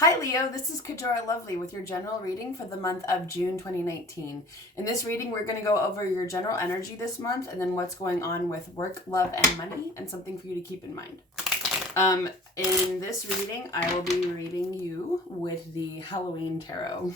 Hi Leo, this is Kajora Lovely with your general reading for the month of June 2019. In this reading, we're going to go over your general energy this month and then what's going on with work, love, and money, and something for you to keep in mind. In this reading, I will be reading you with the Halloween tarot.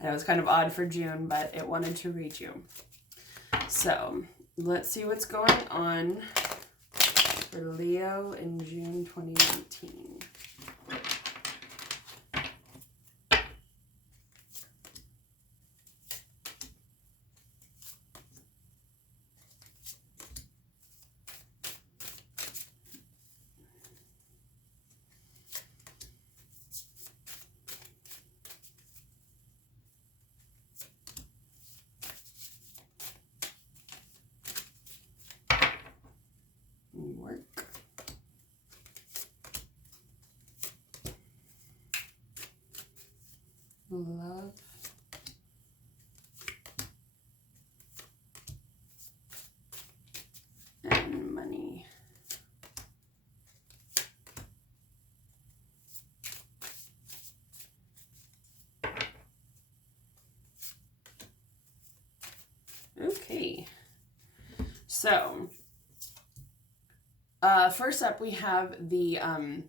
I know it's kind of odd for June, but it wanted to read you. So let's see what's going on for Leo in June 2019. Work, love, and money. Okay, so first up we have the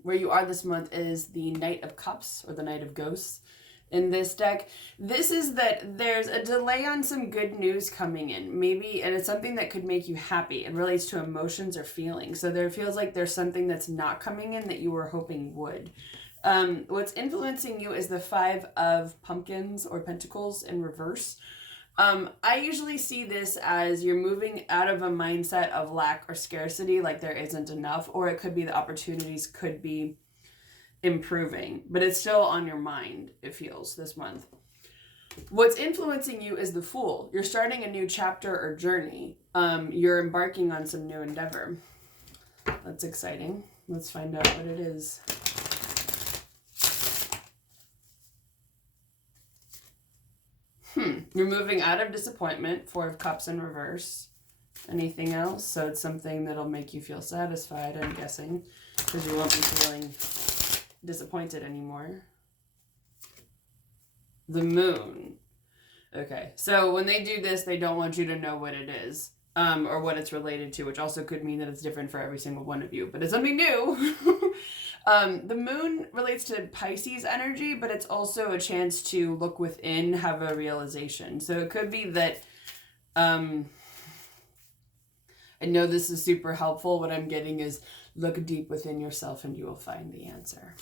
where you are this month is the Knight of Cups, or the Knight of Ghosts. In this deck, this is that there's a delay on some good news coming in, maybe, and it's something that could make you happy. It relates to emotions or feelings. So there feels like there's something that's not coming in that you were hoping would. What's influencing you is the Five of Pumpkins or Pentacles in reverse. I usually see this as you're moving out of a mindset of lack or scarcity, like there isn't enough, or it could be the opportunities could be improving, but it's still on your mind, it feels, this month. What's influencing you is the Fool. You're starting a new chapter or journey. You're embarking on some new endeavor. That's exciting. Let's find out what it is. You're moving out of disappointment, Four of Cups in reverse. Anything else? So it's something that'll make you feel satisfied, I'm guessing, because you won't be feeling disappointed anymore. The Moon. Okay, so when they do this, they don't want you to know what it is, or what it's related to, which also could mean that it's different for every single one of you, but it's something new. The Moon relates to Pisces energy, but it's also a chance to look within, have a realization. So it could be that, I know this is super helpful. What I'm getting is look deep within yourself and you will find the answer.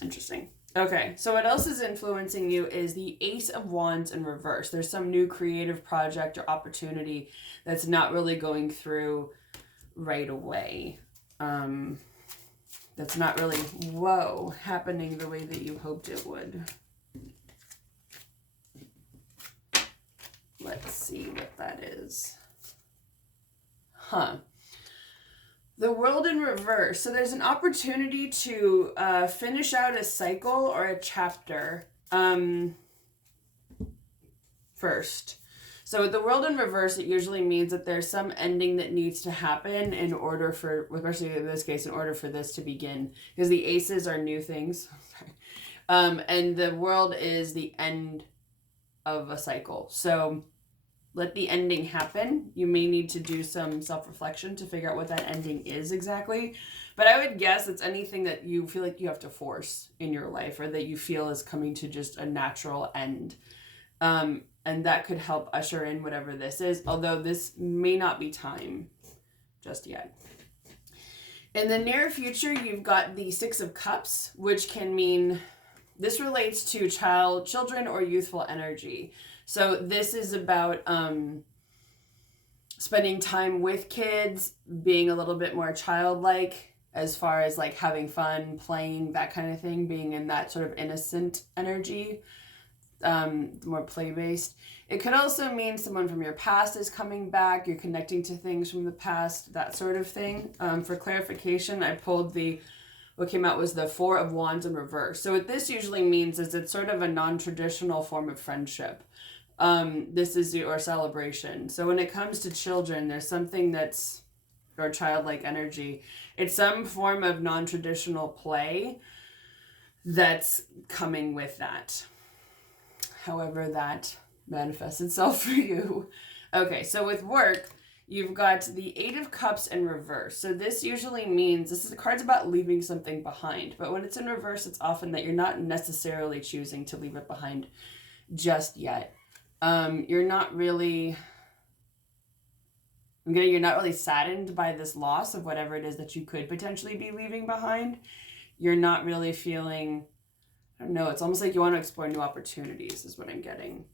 Interesting. Okay, so what else is influencing you is the Ace of Wands in reverse. There's some new creative project or opportunity that's not really going through right away. That's not really, happening the way that you hoped it would. Let's see what that is. The World in reverse. So there's an opportunity to finish out a cycle or a chapter first. So with the World in reverse, it usually means that there's some ending that needs to happen in order for, especially in this case, in order for this to begin. Because the aces are new things. And the World is the end of a cycle. So let the ending happen. You may need to do some self-reflection to figure out what that ending is exactly. But I would guess it's anything that you feel like you have to force in your life, or that you feel is coming to just a natural end. And that could help usher in whatever this is, although this may not be time just yet. In the near future, you've got the Six of Cups, which can mean this relates to children or youthful energy. So this is about spending time with kids, being a little bit more childlike as far as like having fun, playing, that kind of thing, being in that sort of innocent energy, more play-based. It could also mean someone from your past is coming back, you're connecting to things from the past, that sort of thing. For clarification, I pulled what came out was the Four of Wands in reverse. So what this usually means is it's sort of a non-traditional form of friendship. This is your celebration. So when it comes to children, there's something that's or childlike energy. It's some form of non-traditional play that's coming with that. However that manifests itself for you. Okay, so with work, you've got the Eight of Cups in reverse. So this usually means, this is the card's about leaving something behind. But when it's in reverse, it's often that you're not necessarily choosing to leave it behind just yet. You're not really saddened by this loss of whatever it is that you could potentially be leaving behind. You're not really feeling, I don't know, it's almost like you want to explore new opportunities is what I'm getting.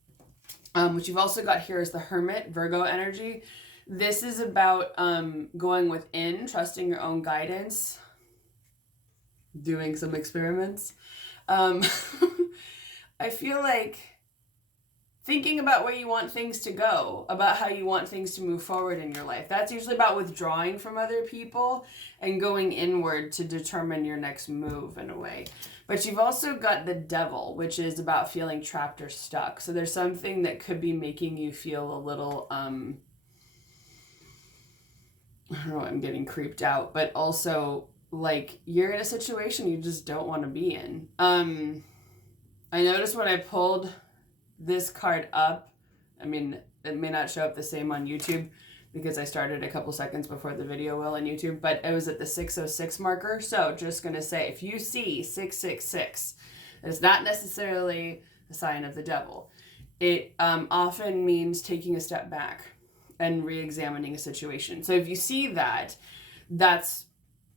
What you've also got here is the Hermit, Virgo energy. This is about going within, trusting your own guidance, doing some experiments. I feel like thinking about where you want things to go, about how you want things to move forward in your life. That's usually about withdrawing from other people and going inward to determine your next move in a way. But you've also got the Devil, which is about feeling trapped or stuck. So there's something that could be making you feel a little, I don't know, I'm getting creeped out, but also like you're in a situation you just don't want to be in. I noticed when I pulled this card up, I mean, it may not show up the same on YouTube because I started a couple seconds before the video will on YouTube, but it was at the 606 marker. So just going to say, if you see 666, it's not necessarily a sign of the devil. It often means taking a step back and re-examining a situation. So if you see that, that's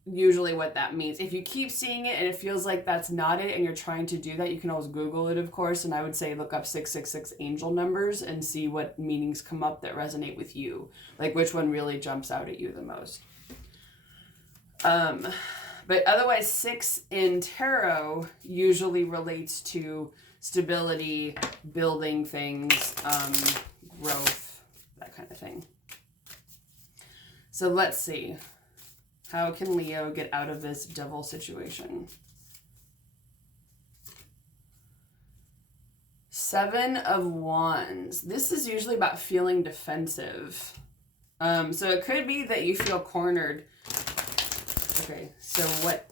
usually what that means. If you keep seeing it and it feels like that's not it and you're trying to do that, you can always Google it, of course, and I would say look up 666 angel numbers and see what meanings come up that resonate with you, like which one really jumps out at you the most. But otherwise, 6 in tarot usually relates to stability, building things, growth, that kind of thing. So let's see. How can Leo get out of this devil situation? 7 of Wands. This is usually about feeling defensive. So it could be that you feel cornered. Okay, so what?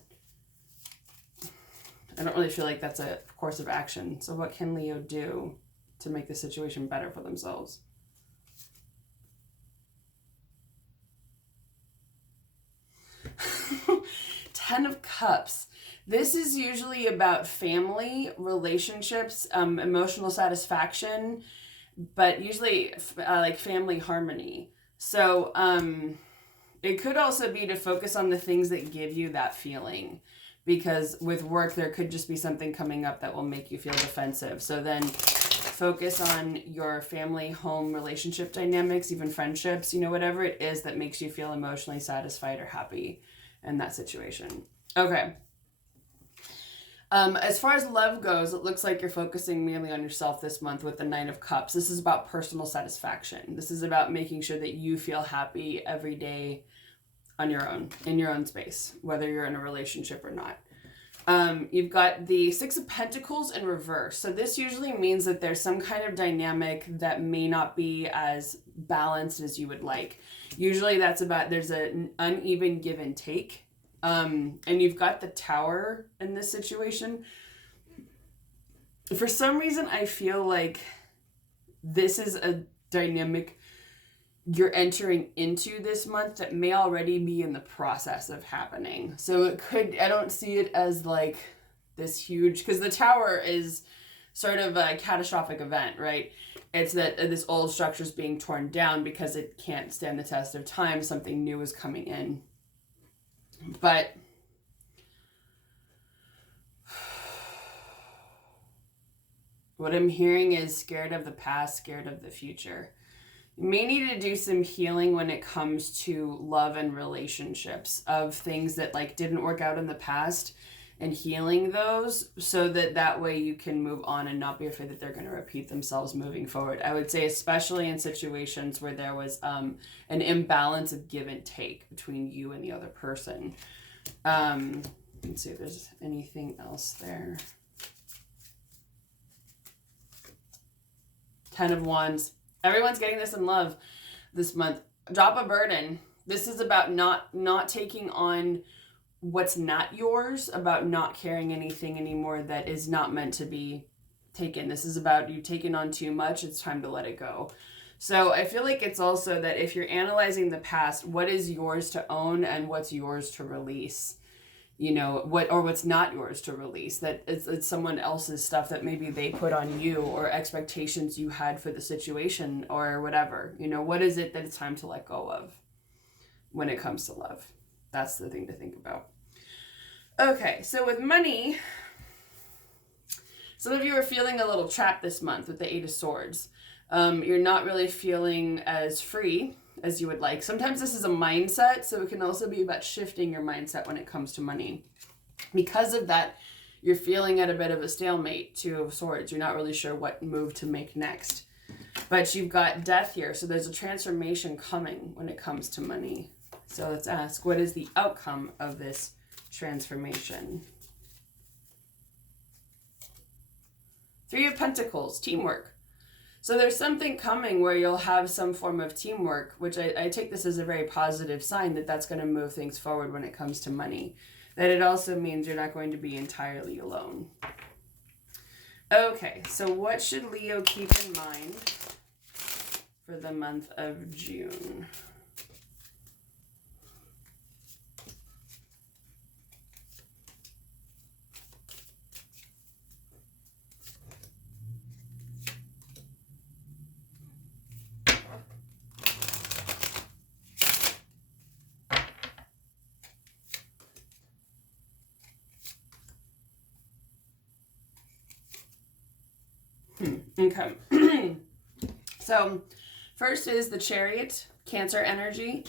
I don't really feel like that's a course of action. So what can Leo do to make the situation better for themselves? Ten of Cups. This is usually about family, relationships, emotional satisfaction, but usually like family harmony. So it could also be to focus on the things that give you that feeling, because with work there could just be something coming up that will make you feel defensive. So then focus on your family, home, relationship dynamics, even friendships, you know, whatever it is that makes you feel emotionally satisfied or happy in that situation. Okay. As far as love goes, it looks like you're focusing mainly on yourself this month with the 9 of Cups. This is about personal satisfaction. This is about making sure that you feel happy every day on your own, in your own space, whether you're in a relationship or not. You've got the 6 of Pentacles in reverse. So this usually means that there's some kind of dynamic that may not be as balanced as you would like. Usually that's about, there's an uneven give and take. And you've got the Tower in this situation. For some reason, I feel like this is a dynamic you're entering into this month that may already be in the process of happening. So it could, I don't see it as like this huge, because the Tower is sort of a catastrophic event, right? It's that this old structure is being torn down because it can't stand the test of time. Something new is coming in. But what I'm hearing is scared of the past, scared of the future. You may need to do some healing when it comes to love and relationships, of things that like didn't work out in the past, and healing those so that way you can move on and not be afraid that they're going to repeat themselves moving forward. I would say especially in situations where there was an imbalance of give and take between you and the other person. Let's see if there's anything else there. 10 of Wands. Everyone's getting this in love this month. Drop a burden. This is about not taking on what's not yours, about not carrying anything anymore that is not meant to be taken. This is about you taking on too much. It's time to let it go. So I feel like it's also that if you're analyzing the past, what is yours to own and what's yours to release? You know, what's not yours to release, that it's someone else's stuff that maybe they put on you, or expectations you had for the situation, or whatever. You know, what is it that it's time to let go of when it comes to love? That's the thing to think about. Okay, so with money, some of you are feeling a little trapped this month with the Eight of Swords. You're not really feeling as free as you would like. Sometimes this is a mindset, so it can also be about shifting your mindset when it comes to money. Because of that, you're feeling at a bit of a stalemate, Two of Swords. You're not really sure what move to make next. But you've got Death here, so there's a transformation coming when it comes to money. So let's ask, what is the outcome of this transformation? Three of Pentacles, teamwork. So there's something coming where you'll have some form of teamwork, which I take this as a very positive sign that that's going to move things forward when it comes to money. That it also means you're not going to be entirely alone. Okay, so what should Leo keep in mind for the month of June? Okay. So first is the Chariot, Cancer energy.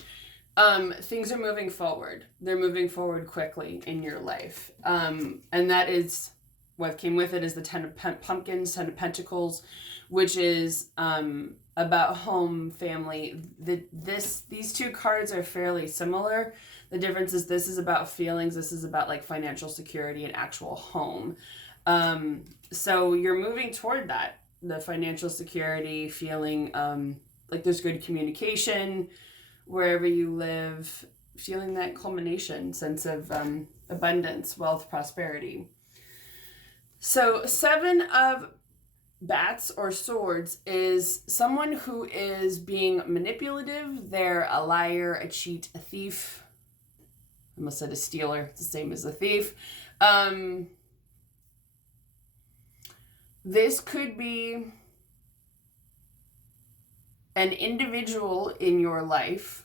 Things are moving forward. They're moving forward quickly in your life. And that is what came with it is the Ten of Pumpkins, Ten of Pentacles, which is about home, family. These two cards are fairly similar. The difference is this is about feelings. This is about like financial security and actual home. So you're moving toward that, the financial security, feeling like there's good communication wherever you live, feeling that culmination, sense of abundance, wealth, prosperity. So 7 of Bats or Swords is someone who is being manipulative. They're a liar, a cheat, a thief. I almost said a stealer. It's the same as a thief. This could be an individual in your life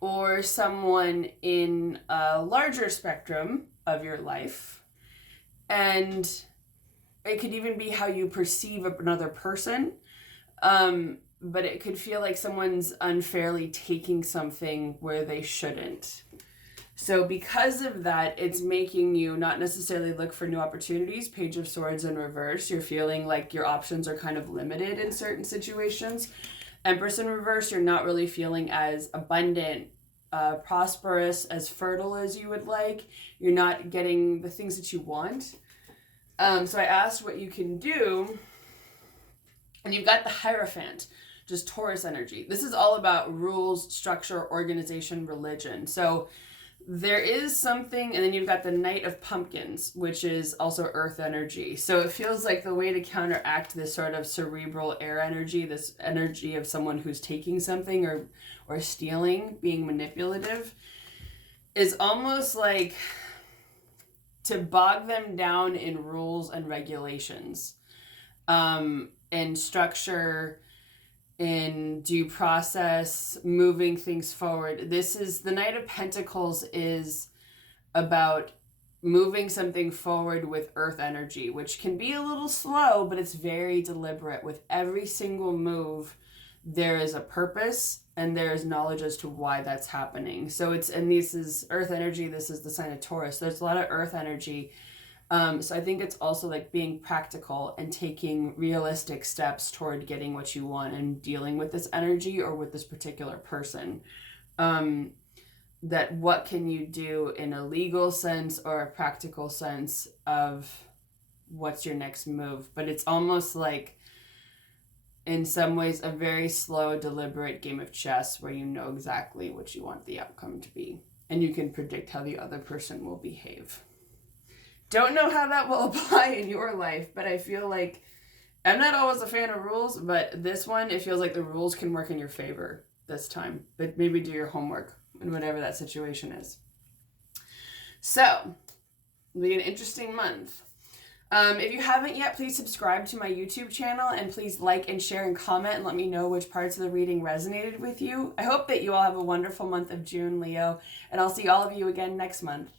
or someone in a larger spectrum of your life. And it could even be how you perceive another person. But it could feel like someone's unfairly taking something where they shouldn't. So because of that, it's making you not necessarily look for new opportunities. Page of Swords in reverse. You're feeling like your options are kind of limited in certain situations. Empress in reverse, you're not really feeling as abundant, prosperous, as fertile as you would like. You're not getting the things that you want. So I asked what you can do. And you've got the Hierophant, just Taurus energy. This is all about rules, structure, organization, religion. So there is something, and then you've got the Knight of Pumpkins, which is also earth energy. So it feels like the way to counteract this sort of cerebral air energy, this energy of someone who's taking something or stealing, being manipulative, is almost like to bog them down in rules and regulations, and structure, in due process, moving things forward. This is the Knight of Pentacles is about moving something forward with earth energy, which can be a little slow, but it's very deliberate. With every single move, there is a purpose and there is knowledge as to why that's happening. So and this is earth energy. This is the sign of Taurus. There's a lot of earth energy. So I think it's also like being practical and taking realistic steps toward getting what you want and dealing with this energy or with this particular person. That what can you do in a legal sense or a practical sense of what's your next move? But it's almost like in some ways a very slow, deliberate game of chess where you know exactly what you want the outcome to be. And you can predict how the other person will behave. Don't know how that will apply in your life, but I feel like I'm not always a fan of rules, but this one, it feels like the rules can work in your favor this time. But maybe do your homework in whatever that situation is. So, it'll be an interesting month. If you haven't yet, please subscribe to my YouTube channel and please like and share and comment and let me know which parts of the reading resonated with you. I hope that you all have a wonderful month of June, Leo, and I'll see all of you again next month.